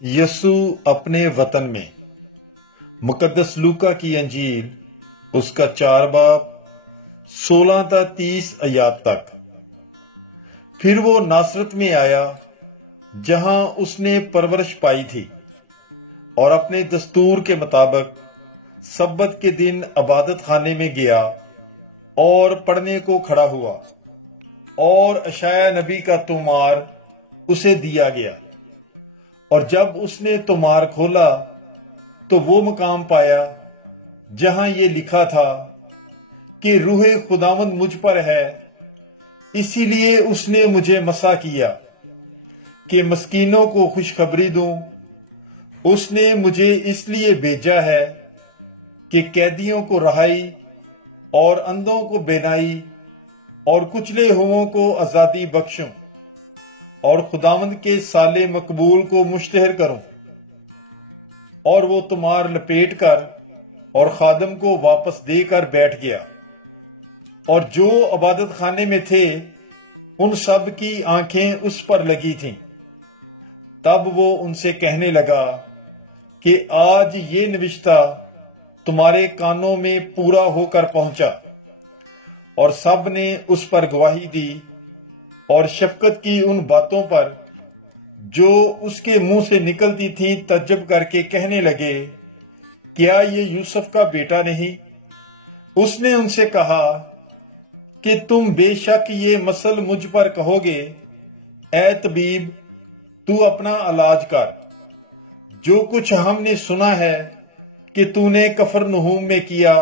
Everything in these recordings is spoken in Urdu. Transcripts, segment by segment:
یسوع اپنے وطن میں، مقدس لوکا کی انجیل اس کا 4 باب 16 تا 30 آیات تک۔ پھر وہ ناصرت میں آیا جہاں اس نے پرورش پائی تھی، اور اپنے دستور کے مطابق سبت کے دن عبادت خانے میں گیا اور پڑھنے کو کھڑا ہوا، اور اشعیاء نبی کا تومار اسے دیا گیا۔ اور جب اس نے تومار کھولا تو وہ مقام پایا جہاں یہ لکھا تھا کہ روح خداوند مجھ پر ہے، اسی لیے اس نے مجھے مسا کیا کہ مسکینوں کو خوشخبری دوں۔ اس نے مجھے اس لیے بھیجا ہے کہ قیدیوں کو رہائی اور اندھوں کو بینائی اور کچلے ہوئوں کو آزادی بخشوں، اور خداوند کے سال مقبول کو مشتہر کروں۔ اور وہ تومار لپیٹ کر اور خادم کو واپس دے کر بیٹھ گیا، اور جو عبادت خانے میں تھے ان سب کی آنکھیں اس پر لگی تھیں۔ تب وہ ان سے کہنے لگا کہ آج یہ نوشتہ تمہارے کانوں میں پورا ہو کر پہنچا۔ اور سب نے اس پر گواہی دی، اور شفقت کی ان باتوں پر جو اس کے منہ سے نکلتی تھیں تعجب کر کے کہنے لگے، کیا یہ یوسف کا بیٹا نہیں؟ اس نے ان سے کہا کہ تم بے شک یہ مثل مجھ پر کہو گے، اے طبیب تو اپنا علاج کر۔ جو کچھ ہم نے سنا ہے کہ تو نے کفرنہوم میں کیا،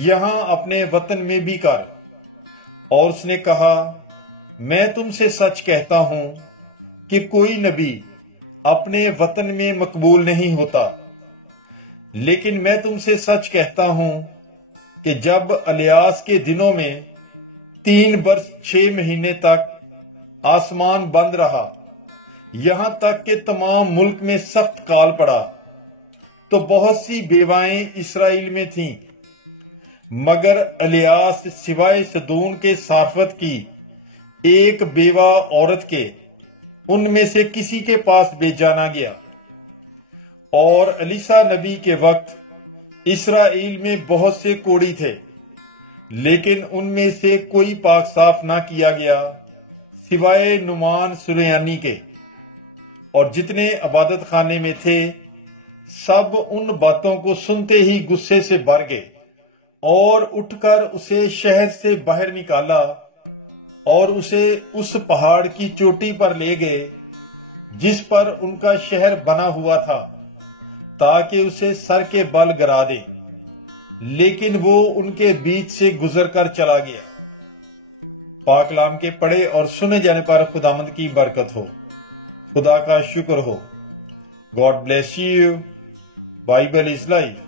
یہاں اپنے وطن میں بھی کر۔ اور اس نے کہا، میں تم سے سچ کہتا ہوں کہ کوئی نبی اپنے وطن میں مقبول نہیں ہوتا۔ لیکن میں تم سے سچ کہتا ہوں کہ جب الیاس کے دنوں میں 3 برس 6 مہینے تک آسمان بند رہا، یہاں تک کہ تمام ملک میں سخت کال پڑا، تو بہت سی بیوائیں اسرائیل میں تھیں، مگر الیاس سوائے صدون کے صارفت کی ایک بیوہ عورت کے ان میں سے کسی کے پاس بھیجا نہ گیا۔ اور الیسا نبی کے وقت اسرائیل میں بہت سے کوڑی تھے، لیکن ان میں سے کوئی پاک صاف نہ کیا گیا سوائے نعمان سریانی کے۔ اور جتنے عبادت خانے میں تھے سب ان باتوں کو سنتے ہی غصے سے بھر گئے، اور اٹھ کر اسے شہر سے باہر نکالا اور اسے اس پہاڑ کی چوٹی پر لے گئے جس پر ان کا شہر بنا ہوا تھا، تاکہ اسے سر کے بل گرا دے۔ لیکن وہ ان کے بیچ سے گزر کر چلا گیا۔ پاک کلام کے پڑھے اور سنے جانے پر خداوند کی برکت ہو۔ خدا کا شکر ہو۔ God bless you. Bible is life.